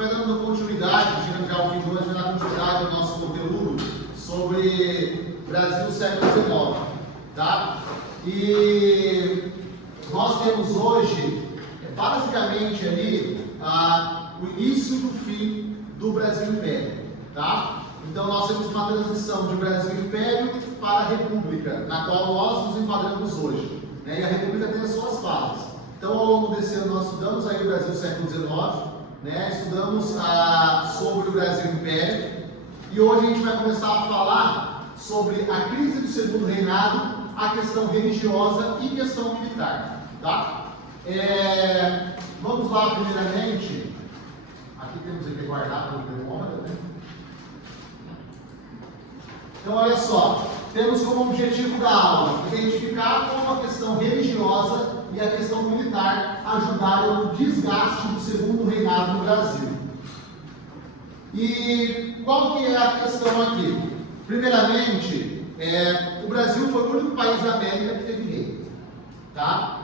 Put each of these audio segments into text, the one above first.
vai dando continuidade, chegando já ao fim do ano, a gente vai dar continuidade ao nosso conteúdo sobre Brasil século XIX, tá? E nós temos hoje, basicamente ali, o início do fim do Brasil Império, tá? Então nós temos uma transição de Brasil Império para a República, na qual nós nos enquadramos hoje, né? E a República tem as suas fases. Então ao longo desse ano nós estudamos aí o Brasil século XIX, né? Estudamos sobre o Brasil Império, e hoje a gente vai começar a falar sobre a crise do segundo reinado, a questão religiosa e questão militar, tá? Vamos lá primeiramente, aqui temos aqui guardado o termômetro, né? Então olha só, temos como objetivo da aula identificar como a questão religiosa e a questão militar ajudaram no desgaste do segundo reinado no Brasil. E qual que é a questão aqui? Primeiramente, o Brasil foi o único país da América que teve rei, tá?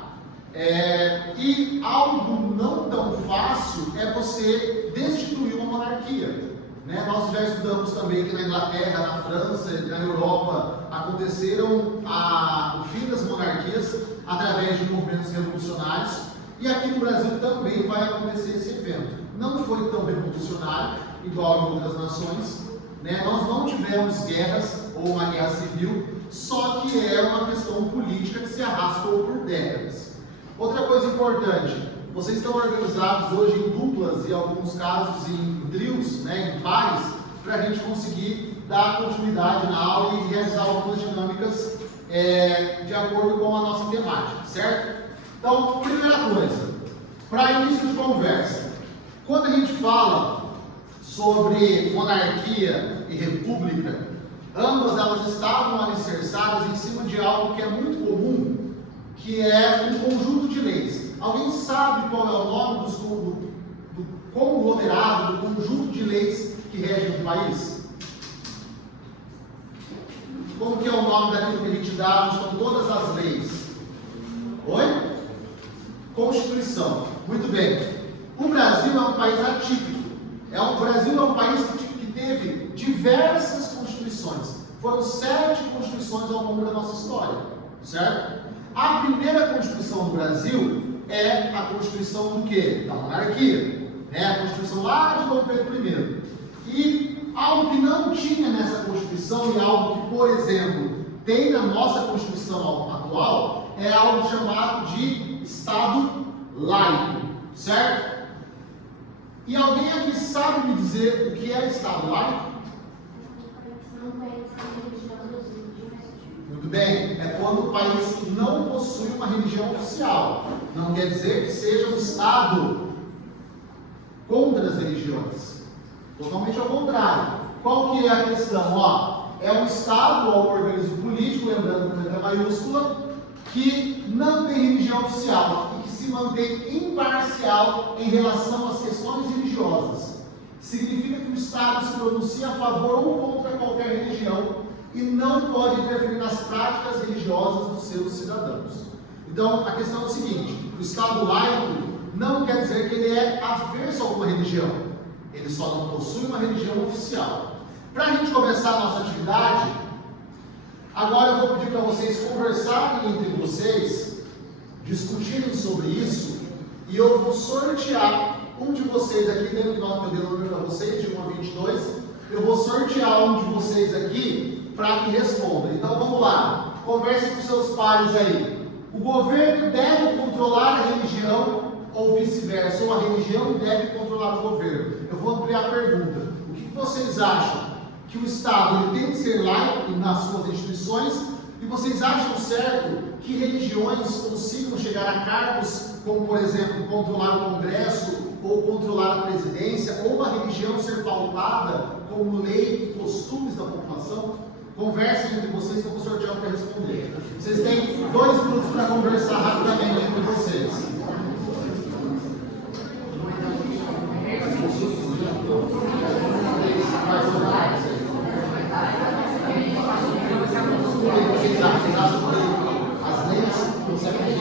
E algo não tão fácil é você destituir uma monarquia, né? Nós já estudamos também que na Inglaterra, na França, na Europa aconteceram o fim das monarquias através de movimentos revolucionários, e aqui no Brasil também vai acontecer esse evento. Não foi tão revolucionário igual em outras nações, né? Nós não tivemos guerras ou uma guerra civil, só que é uma questão política que se arrastou por décadas. Outra coisa importante, vocês estão organizados hoje em duplas e, em alguns casos, em trios, né, em pares, para a gente conseguir dar continuidade na aula e realizar algumas dinâmicas de acordo com a nossa temática, certo? Então, primeira coisa, para início de conversa, quando a gente fala sobre monarquia e república, ambas elas estavam alicerçadas em cima de algo que é muito comum, que é um conjunto de leis. Alguém sabe qual é o nome do conglomerado, do conjunto de leis que regem o país? Como que é o nome daquilo que a gente dá com todas as leis? Oi? Constituição. Muito bem. O Brasil é um país atípico. O Brasil é um país que teve diversas constituições. Foram 7 constituições ao longo da nossa história, certo? A primeira Constituição do Brasil é a Constituição do quê? Da monarquia, né? A Constituição lá de Dom Pedro I. E algo que não tinha nessa Constituição e algo que, por exemplo, tem na nossa Constituição atual é algo chamado de Estado laico, certo? E alguém aqui sabe me dizer o que é Estado laico? Muito bem, é quando o país não possui uma religião oficial. Não quer dizer que seja um Estado contra as religiões. Totalmente ao contrário. Qual que é a questão? É um Estado ou um organismo político, lembrando com letra maiúscula, que não tem religião oficial e que se mantém imparcial em relação às questões religiosas. Significa que o Estado se pronuncia a favor ou contra qualquer religião e não pode interferir nas práticas religiosas dos seus cidadãos. Então, a questão é o seguinte: o Estado laico não quer dizer que ele é averso a alguma religião, ele só não possui uma religião oficial. Para a gente começar a nossa atividade, agora eu vou pedir para vocês conversarem entre vocês, discutirem sobre isso, e eu vou sortear um de vocês aqui, dentro do nosso número para vocês, de 1 a 22, eu vou sortear um de vocês aqui para que responda. Então vamos lá, conversem com seus pares aí. O governo deve controlar a religião ou vice-versa, ou a religião deve controlar o governo? Eu vou ampliar a pergunta. O que vocês acham? Que o Estado ele tem que ser laico nas suas instituições? E vocês acham certo que religiões consigam chegar a cargos como, por exemplo, controlar o Congresso ou controlar a presidência, ou a religião ser pautada como lei e costumes da população? Conversem entre vocês que eu vou sortear para responder. Vocês têm 2 minutos para conversar rapidamente entre vocês. Vocês acham que as leis conseguem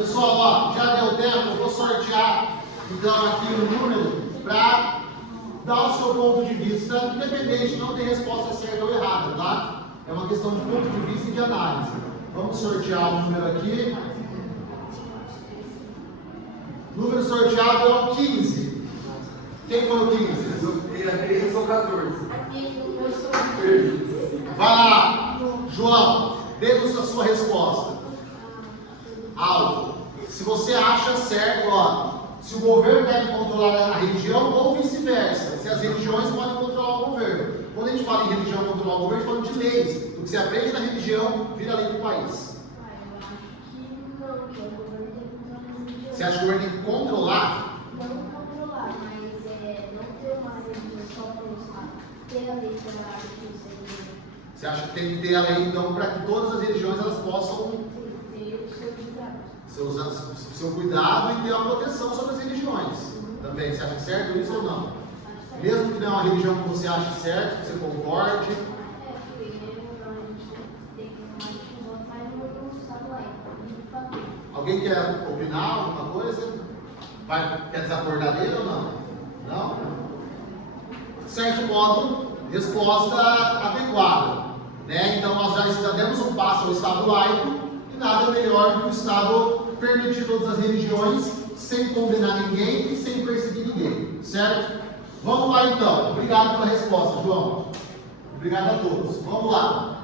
Pessoal, ó, já deu tempo, eu vou sortear então aqui o número para dar o seu ponto de vista, independente, não tem resposta certa ou errada, tá? É uma questão de ponto de vista e de análise. Vamos sortear o número aqui. O número sorteado é o 15. Quem foi o 15? Eu sou 14. Vai lá, João, dê a sua resposta. Algo. Se você acha certo, ó, se o governo deve controlar a religião ou vice-versa, se as religiões podem controlar o governo. Quando a gente fala em religião controlar o governo, a gente fala de leis. O que você aprende na religião vira lei do país. Você acha que o governo tem que controlar? Não controlar, mas não ter uma religião só para o Estado. Ter a lei para a Você acha que tem que ter a lei, então, para que todas as religiões elas possam ter o seu cuidado. seu cuidado e ter uma proteção sobre as religiões? Também, você acha certo isso ou não? Mesmo que não é uma religião que você ache certo, que você concorde? Alguém quer opinar alguma coisa? Quer desacordar dele ou não? Não? De certo modo, resposta adequada. Né? Então, nós já demos um passo ao Estado laico e nada melhor do que o Estado permitir todas as religiões sem condenar ninguém e sem perseguir ninguém. Certo? Vamos lá então. Obrigado pela resposta, João. Obrigado a todos. Vamos lá.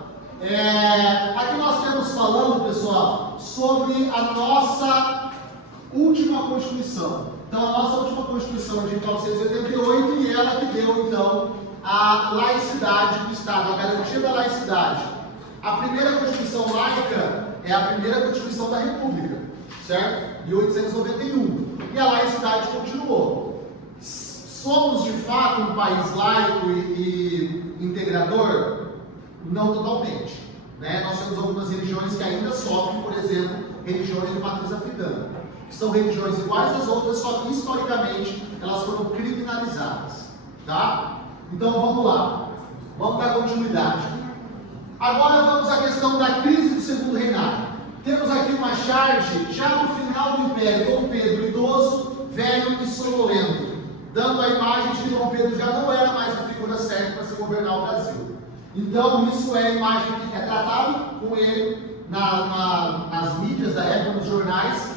Aqui nós estamos falando, pessoal, sobre a nossa última Constituição. Então, a nossa última Constituição é de 1988 e ela que deu, então, a laicidade do Estado, a garantia da laicidade. A primeira Constituição laica é a primeira Constituição da República, certo? 1891. E a laicidade continuou. Somos, de fato, um país laico e integrador? Não totalmente. Né? Nós temos algumas religiões que ainda sofrem, por exemplo, religiões de matriz africana, que são religiões iguais às outras, só que historicamente elas foram criminalizadas. Tá? Então vamos lá, vamos dar continuidade. Agora vamos à questão da crise do segundo reinado. Temos aqui uma charge já no final do Império, Dom Pedro idoso, velho e sonolento, dando a imagem de que Dom Pedro já não era mais a figura certa para se governar o Brasil. Então, isso é a imagem que é tratada com ele nas mídias da época, nos jornais.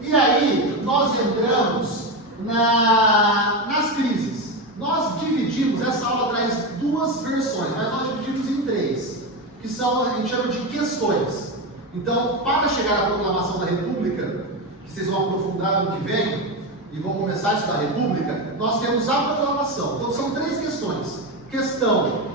E aí, nós entramos nas crises. Nós dividimos, essa aula traz duas versões, mas nós dividimos em três, que são, a gente chama de questões. Então, para chegar à proclamação da República, que vocês vão aprofundar no que vem, e vão começar a estudar a República, nós temos a proclamação. Então, são três questões. Questão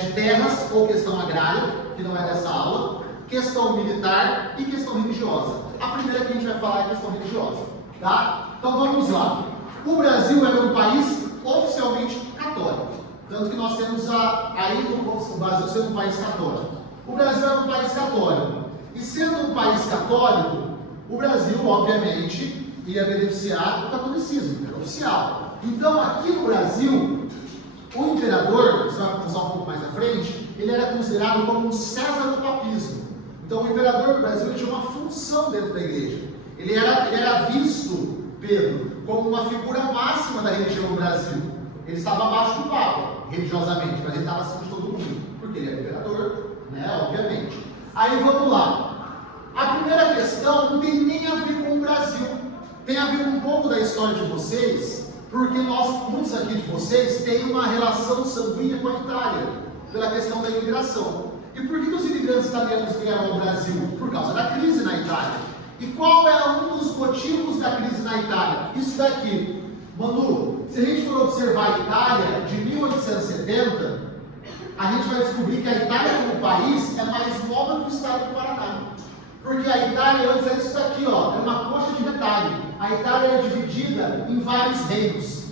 de terras ou questão agrária, que não é dessa aula, questão militar e questão religiosa. A primeira que a gente vai falar é a questão religiosa, tá? Então vamos lá. O Brasil era um país oficialmente católico, tanto que nós temos aí o Brasil sendo um país católico. O Brasil era um país católico, e sendo um país católico, o Brasil, obviamente, ia beneficiar do catolicismo, era oficial. Então, aqui no Brasil, o imperador, você vai passar um pouco mais à frente, ele era considerado como um César do papismo. Então, o imperador do Brasil tinha uma função dentro da igreja. Ele era visto, Pedro, como uma figura máxima da religião no Brasil. Ele estava abaixo do Papa, religiosamente, mas ele estava acima de todo mundo, porque ele era imperador, né, obviamente. Aí vamos lá. A primeira questão não tem nem a ver com o Brasil, tem a ver com um pouco da história de vocês, porque muitos aqui de vocês têm uma relação sanguínea com a Itália, pela questão da imigração. E por que os imigrantes italianos vieram ao Brasil? Por causa da crise na Itália. E qual é um dos motivos da crise na Itália? Isso daqui. Manu, se a gente for observar a Itália de 1870, a gente vai descobrir que a Itália como país é mais nova que o estado do Paraná. Porque a Itália antes era isso daqui, ó, era uma coxa de retalho. A Itália era dividida em vários reinos.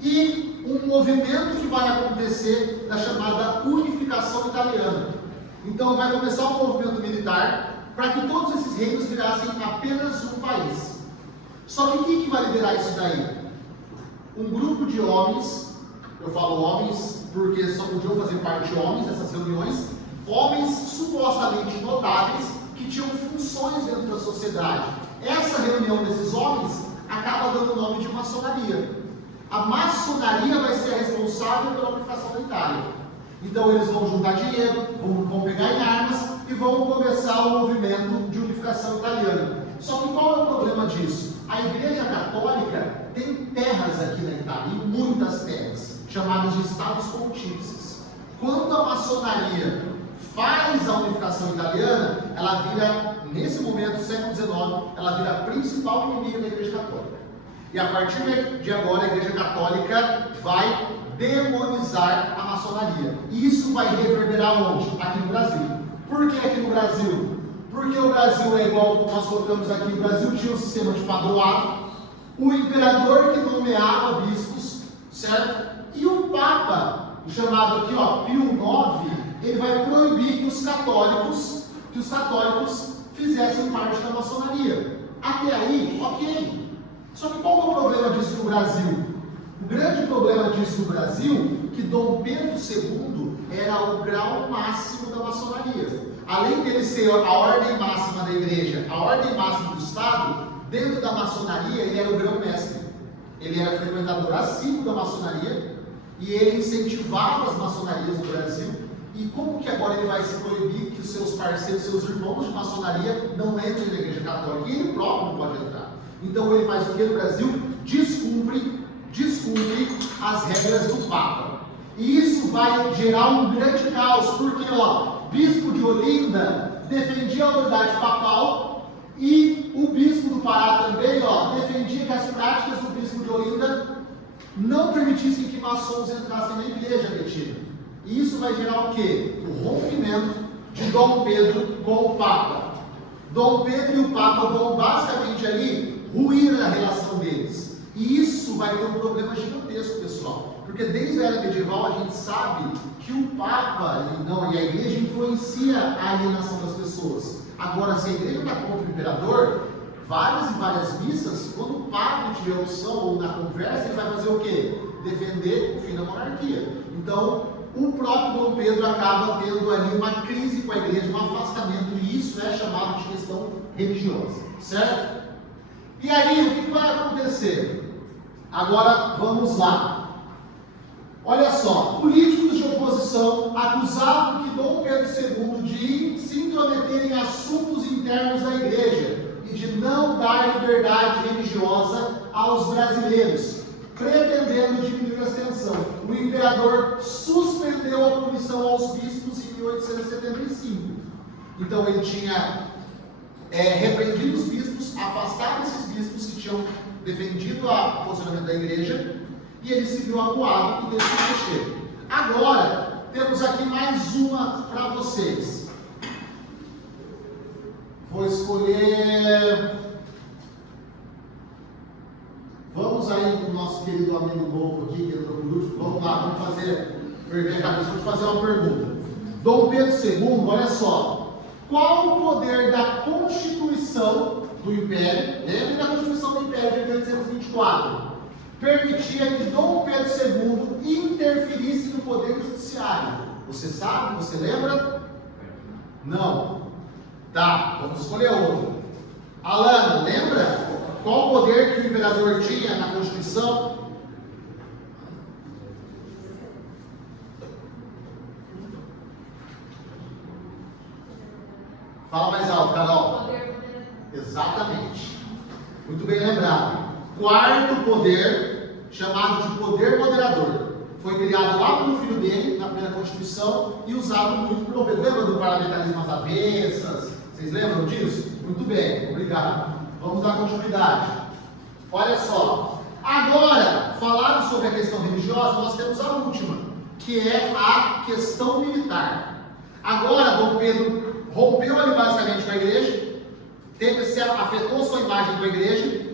E um movimento que vai acontecer da chamada unificação italiana. Então vai começar um movimento militar para que todos esses reinos virassem apenas um país. Só que quem que vai liderar isso daí? Um grupo de homens, eu falo homens porque só podiam fazer parte de homens nessas reuniões, homens supostamente notáveis, que tinham funções dentro da sociedade. Essa reunião desses homens acaba dando o nome de maçonaria. A maçonaria vai ser a responsável pela unificação da Itália. Então eles vão juntar dinheiro, vão pegar em armas e vão começar o movimento de unificação italiana. Só que qual é o problema disso? A Igreja Católica tem terras aqui na Itália, e muitas terras, chamadas de Estados Pontífices. Quando a maçonaria faz a unificação italiana, ela vira, nesse momento, século XIX, ela vira a principal inimiga da Igreja Católica. E a partir de agora, a Igreja Católica vai demonizar a maçonaria. E isso vai reverberar onde? Aqui no Brasil. Por que aqui no Brasil? Porque o Brasil é igual nós colocamos aqui, o Brasil tinha um sistema de padroado, o imperador que nomeava bispos, certo? E o Papa, chamado aqui, ó, Pio IX, ele vai proibir que os católicos fizessem parte da maçonaria. Até aí, ok. Só que qual é o problema disso no Brasil? O grande problema disso no Brasil é que Dom Pedro II era o grau máximo da maçonaria. Além dele ser a ordem máxima da igreja, a ordem máxima do Estado, dentro da maçonaria ele era o grão-mestre. Ele era frequentador assíduo da maçonaria e ele incentivava as maçonarias no Brasil. E como que agora ele vai se proibir que os seus parceiros, seus irmãos de maçonaria não entrem na Igreja Católica? E ele próprio não pode entrar. Então ele faz o que no Brasil? Descumpre as regras do Papa. E isso vai gerar um grande caos, porque Bispo de Olinda defendia a autoridade papal e o Bispo do Pará também defendia que as práticas do Bispo de Olinda não permitissem que maçons entrassem na igreja, Betina. E isso vai gerar o quê? O rompimento de Dom Pedro com o Papa. Dom Pedro e o Papa vão basicamente ali ruir a relação deles. E isso vai ter um problema gigantesco, pessoal. Porque desde a era medieval a gente sabe que o Papa e a Igreja influencia a alienação das pessoas. Agora, se a Igreja está contra o Imperador, várias e várias missas, quando o Papa tiver opção ou na conversa, ele vai fazer o quê? Defender o fim da monarquia. Então, o próprio Dom Pedro acaba tendo ali uma crise com a Igreja, um afastamento, e isso é chamado de questão religiosa, certo? E aí, o que vai acontecer? Agora, vamos lá. Olha só, políticos de oposição acusavam que Dom Pedro II de se intrometer em assuntos internos da Igreja e de não dar liberdade religiosa aos brasileiros, pretendendo diminuir a tensão. O imperador suspendeu a punição aos bispos em 1875. Então ele tinha repreendido os bispos, afastado esses bispos que tinham defendido o posicionamento da Igreja, e ele se viu acuado e teve que mexer. Agora, temos aqui mais uma para vocês. Vou escolher... Vamos aí com o nosso querido amigo novo aqui, que entrou por último. Vamos lá, vamos fazer ferver a cabeça. Vou te fazer uma pergunta. Dom Pedro II, olha só. Qual o poder da Constituição do Império? Lembre da Constituição do Império de 1824. Permitia que Dom Pedro II interferisse no poder judiciário. Você sabe? Você lembra? Não. Tá, vamos escolher outro. Alana, lembra? Qual o poder que o imperador tinha na Constituição? Fala mais alto, Carol. Exatamente. Muito bem lembrado. Quarto poder, chamado de poder moderador. Foi criado lá pelo filho dele, na primeira Constituição, e usado muito por Dom Pedro. Lembra do parlamentarismo às avessas? Vocês lembram disso? Muito bem, obrigado. Vamos dar continuidade. Olha só. Agora, falando sobre a questão religiosa, nós temos a última, que é a questão militar. Agora, Dom Pedro rompeu ali basicamente com a igreja, afetou sua imagem com a igreja,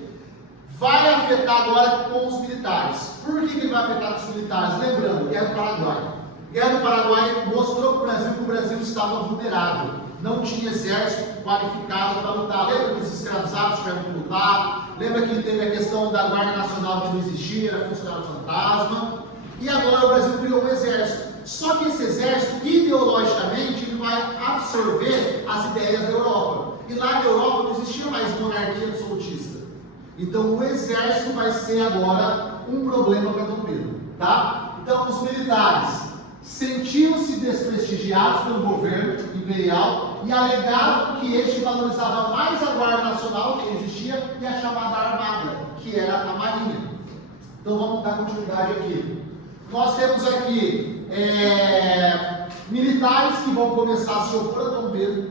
vai afetar agora com os militares. Por que ele vai afetar com os militares? Lembrando, Guerra do Paraguai. Guerra do Paraguai mostrou para o Brasil que o Brasil estava vulnerável. Não tinha exército qualificado para lutar. Lembra que os escravizados tiveram que lutar? Lembra que teve a questão da Guarda Nacional que não existia, era funcionário fantasma? E agora o Brasil criou um exército. Só que esse exército, ideologicamente, ele vai absorver as ideias da Europa. E lá na Europa não existia mais monarquia absolutista. Então o exército vai ser agora um problema para Dom Pedro, tá? Então os militares sentiam-se desprestigiados pelo governo imperial e alegavam que este valorizava mais a Guarda Nacional que existia e a chamada Armada, que era a Marinha. Então vamos dar continuidade aqui. Nós temos aqui militares que vão começar a se opor a Dom Pedro,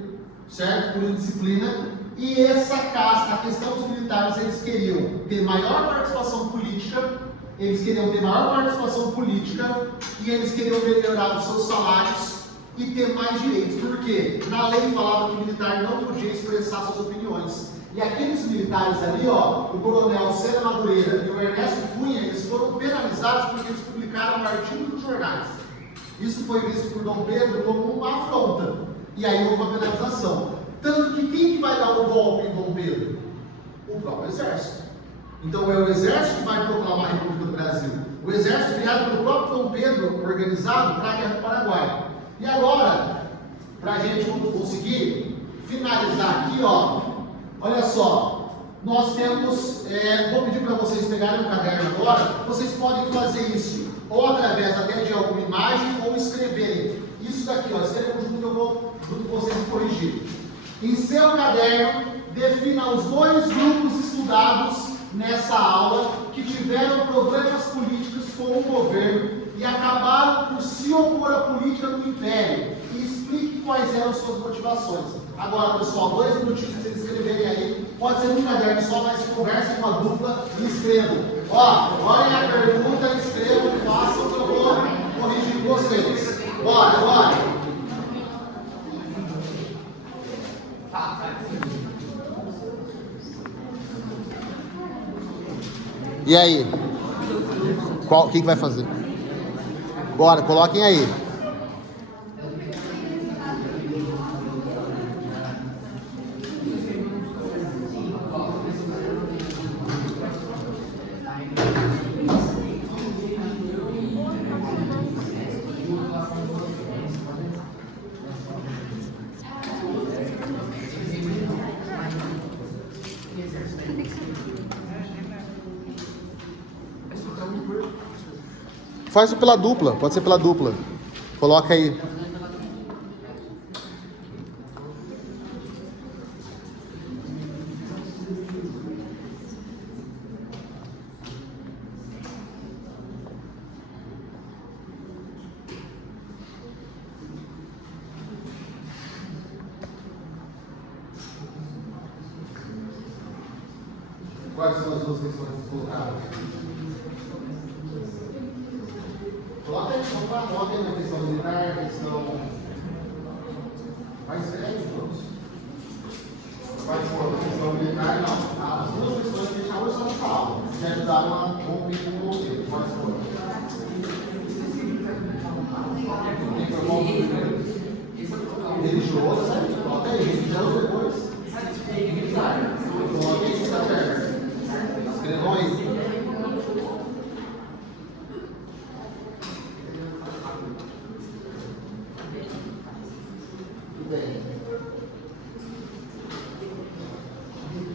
certo? Por indisciplina. E essa casta, a questão dos militares, eles queriam ter maior participação política, e eles queriam melhorar os seus salários e ter mais direitos. Por quê? Na lei falava que o militar não podia expressar suas opiniões. E aqueles militares ali, ó, o coronel Sena Madureira e o Ernesto Cunha, eles foram penalizados porque eles publicaram um artigo nos jornais. Isso foi visto por Dom Pedro como uma afronta. E aí houve uma penalização. Tanto que quem que vai dar o golpe em Dom Pedro? O próprio exército. Então é o exército que vai proclamar a República do Brasil. O exército criado pelo próprio Dom Pedro, organizado para a Guerra do Paraguai. E agora, para a gente conseguir finalizar aqui, ó, olha só, nós temos, vou pedir para vocês pegarem um caderno agora, vocês podem fazer isso, ou através até de alguma imagem, ou escreverem. Isso daqui, ó, escrevam junto que eu vou, junto com vocês, corrigir. Em seu caderno, defina os 2 grupos estudados nessa aula que tiveram problemas políticos com o governo e acabaram por se opor à política do Império. E explique quais eram suas motivações. Agora, pessoal, 2 minutinhos para vocês escreverem aí. Pode ser um caderno só, mas conversem com a dupla e escrevam. Ó, olhem a pergunta, escrevam, façam que eu vou corrigir vocês. Bora, bora. E aí? O que vai fazer? Bora, coloquem aí. Faz pela dupla, pode ser pela dupla. Coloca aí. Quais são as 2 questões colocadas? Coloca aí na questão militar, questão. Vai escrever todos. Vai expor a questão militar, não. As 2 questões que a gente conversou nessa aula, que ajudaram a romper com o conceito. Vai expor. Quem formou o primeiro? Religioso, sabe? Coloca aí, religioso.